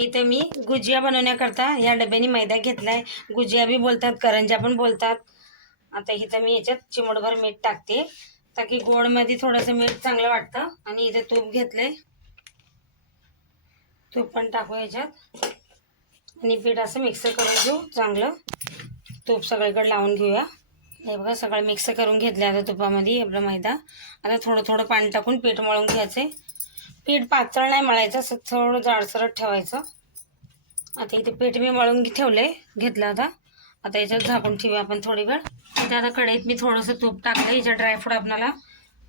इथे मी गुजिया बनवण्याकरता या डब्याने मैदा घेतलाय. गुजिया बी बोलतात करंजा पण बोलतात. आता इथं मी याच्यात चिमडभर मीठ टाकते ताकी गोडमध्ये थोडंसं मीठ चांगलं वाटतं. आणि इथे तूप घेतलंय. तूप पण टाकू याच्यात आणि पीठ असं मिक्स करून घेऊ चांगलं. तूप सगळीकडे लावून घेऊया. हे बघा सगळं मिक्स करून घेतलं आता तुपामध्ये आपलं मैदा. आता थोडं थोडं पाणी टाकून पीठ मळून घ्यायचं पीठ पातळ नाही मळायचं असं थोडं जाडसरट ठेवायचं. आता इथे पीठ मी मळून ठेवलं आहे घेतलं आता. आता याच्यात झाकून ठेवूया आपण थोडी वेळ. इथे आता कढईत मी थोडंसं तूप टाकलं याच्यात ड्रायफ्रूट आपल्याला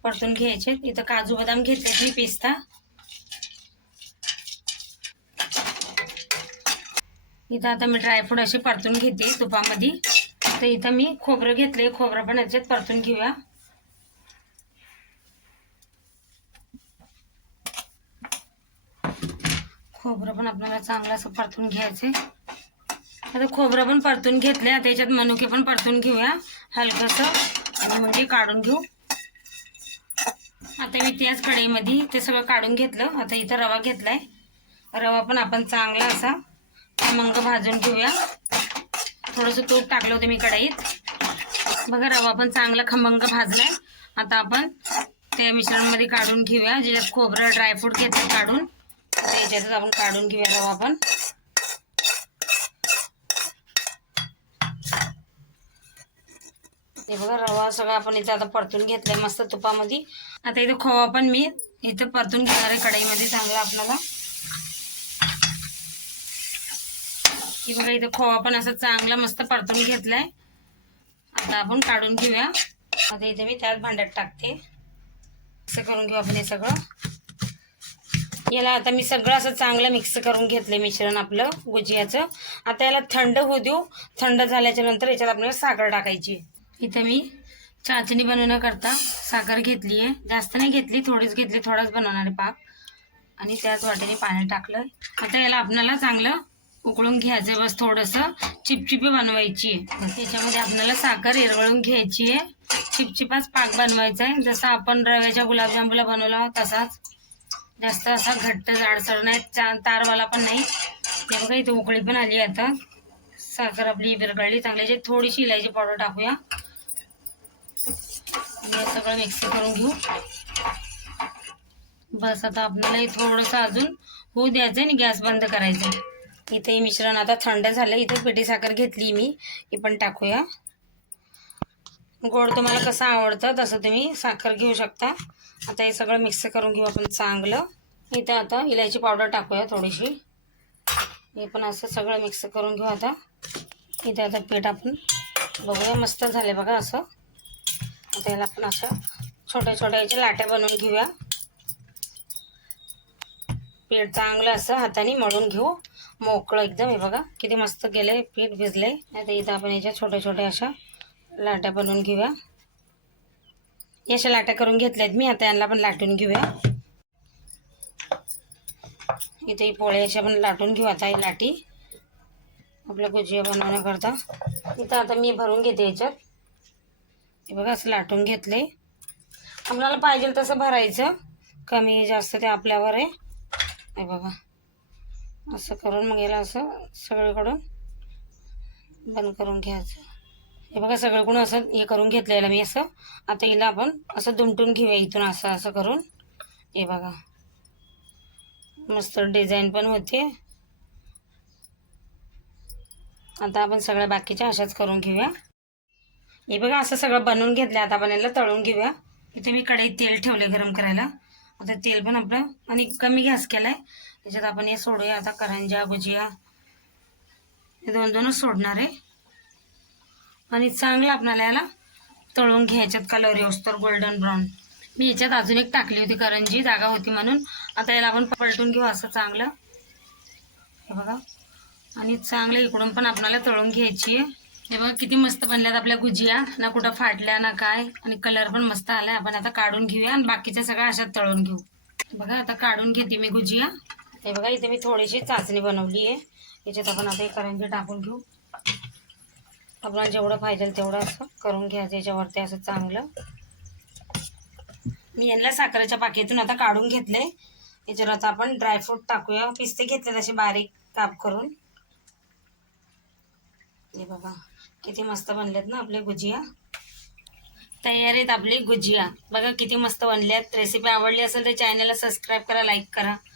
परतून घ्यायचे इथं काजू बदाम घेतले मी पिस्ता. इथं आता मी ड्रायफ्रूट असे परतून घेते तुपामध्ये. तर इथं मी खोबरं घेतले खोबरं पण याच्यात परतून घेऊया. खोबरं पण आपल्याला चांगलं असं परतून घ्यायचे आता खोबरं पण परतून घेतले आता याच्यात मनुके पण परतून घेऊया. हलकंसं आणि म्हणजे काढून घेऊ. आता मी त्याच कढईमध्ये ते सगळं काढून घेतलं. आता इथं रवा घेतलाय. रवा पण आपण चांगला असा खमंग भाजून घेऊया. थोडंसं तूप टाकलं होतं मी कढईत. बघा रवा पण चांगला खमंग भाजलाय. आता आपण त्या मिश्रणमध्ये काढून घेऊया. ज्याच्यात खोबरं ड्रायफ्रूट घेतलं काढून. याच्यातच आपण काढून घेऊया रवा पण हे बघा रवा सगळा आपण इथं आता परतून घेतलाय मस्त तुपामध्ये. आता इथं खोवा पण मी इथं परतून घेणार आहे कढईमध्ये चांगला आपल्याला. की बघा इथं खोवा पण असं चांगला मस्त परतून घेतलाय. आता आपण काढून घेऊया. आता इथे मी त्याच भांड्यात टाकते. असं करून घेऊ आपण हे सगळं. याला आता मी सगळं असं चांगलं मिक्स करून घेतलं मिश्रण आपलं गुजियाचं. आता याला थंड होऊ देऊ. थंड झाल्याच्यानंतर याच्यात आपल्याला साखर टाकायची. इथं मी चाचणी बनवण्याकरता साखर घेतली आहे जास्त नाही घेतली थोडीच घेतली थोडाच बनवणार आहे पाक. आणि त्याच वाटेने पाणी टाकलं आता याला आपल्याला चांगलं उकळून घ्यायचं बस थोडंसं. चिपचिपी बनवायची आहे त्याच्यामध्ये आपल्याला साखर हिरवळून घ्यायची आहे चिपचिपाच पाक बनवायचा आहे जसं आपण रव्याच्या गुलाबजामुला बनवला तसाच. जास्त असा घट्ट जाडसर नाही चा तारवाला पण नाही. ते बघा इथे उकळी पण आली आता. साखर आपली विरघळली चांगली थोडीशी इलायची पावडर टाकूया. सगळं मिक्स करून घेऊ. बस आता आपल्याला हे थोडंसं अजून होऊ द्यायचं आणि गॅस बंद करायचा इथे मिश्रण आता थंड झालं इथे पिठी साखर घेतली मी. ही पण टाकूया. गोड तुम्हाला कसं आवडतं तसं तुम्ही साखर घेऊ शकता. आता हे सगळं मिक्स करून घेऊ आपण चांगलं. इथं आता इलायची पावडर टाकूया थोडीशी. हे पण असं सगळं मिक्स करून घेऊ आता. इथे आता पीठ आपण बघूया मस्त झाले बघा असं. आता याला आपण असं छोट्या छोट्या याच्या लाट्या बनवून घेऊया. पीठ चांगलं असं हाताने मळून घेऊ. मोकळं एकदम हे बघा. किती मस्त गेले पीठ भिजले आता इथं आपण याच्या छोट्या छोट्या अशा लाट्या बनवून घेऊया. या अशा लाट्या करून घेतल्यात मी आता यांना पण लाटून घेऊया. इथे ही पोळ्या अशा पण लाटून घेऊ आता ही लाटी. आपल्या गुजिया बनवण्याकरता. इथं आता मी भरून घेते याच्यात. हे बघा असं लाटून घेतले. आपल्याला पाहिजे तसं भरायचं. कमी जास्त ते आपल्यावर आहे. हे बघा. असं करून मग याला असं सगळीकडून बंद करून घ्यायचं. हे बघा सगळीकडून असं हे करून घेतलेलं मी असं. आता हिला आपण असं दुमटून घेऊया इथून असं असं करून. हे बघा. मस्त डिझाईन पण होते. आता आपण सगळ्या बाकीच्या अशाच करून घेऊया. हे बघा असं सगळं बनवून घेतलं आता आपण याला तळून घेऊया. इथे मी कढईत तेल ठेवले गरम करायला. आता तेल पण आपलं आणि कमी गॅस केलाय. त्याच्यात आपण हे सोडूया. आता करंजा भुजिया हे दोन दोनच सोडणार आहे. आणि चांगलं आपल्याला याला तळून घ्यायच्यात कलर तर गोल्डन ब्राऊन मी याच्यात अजून एक टाकली होती करंजी जागा होती म्हणून. आता याला आपण पलटून घेऊ असं चांगलं. हे बघा. आणि चांगलं इकडून पण आपल्याला तळून घ्यायची आहे. हे बघा किती मस्त बनल्यात आपल्या गुजिया. ना कुठं फाटल्या ना काय. आणि कलर पण मस्त आलाय. आपण आता काढून घेऊया आणि बाकीच्या सगळ्या अशात तळून घेऊ. बघा आता काढून घेते मी गुजिया. हे बघा इथे मी थोडीशी चाचणी बनवली आहे. याच्यात आपण आता करंजी टाकून घेऊ. आपल्याला जेवढं पाहिजे तेवढं असं करून घ्यायचं याच्यावरती असं चांगलं. मी यांना साखरेच्या पाकीतून आता काढून घेतले. याच्यावर आता आपण ड्रायफ्रूट टाकूया. पिस्ते घेतले तसे बारीक काप करून. हे बघा किती मस्त बनलेत ना आपले गुजिया. तयारीत आपली गुजिया. बघा किती मस्त बनल्यात रेसिपी आवडली असेल तर चॅनलला सबस्क्राईब करा लाईक करा.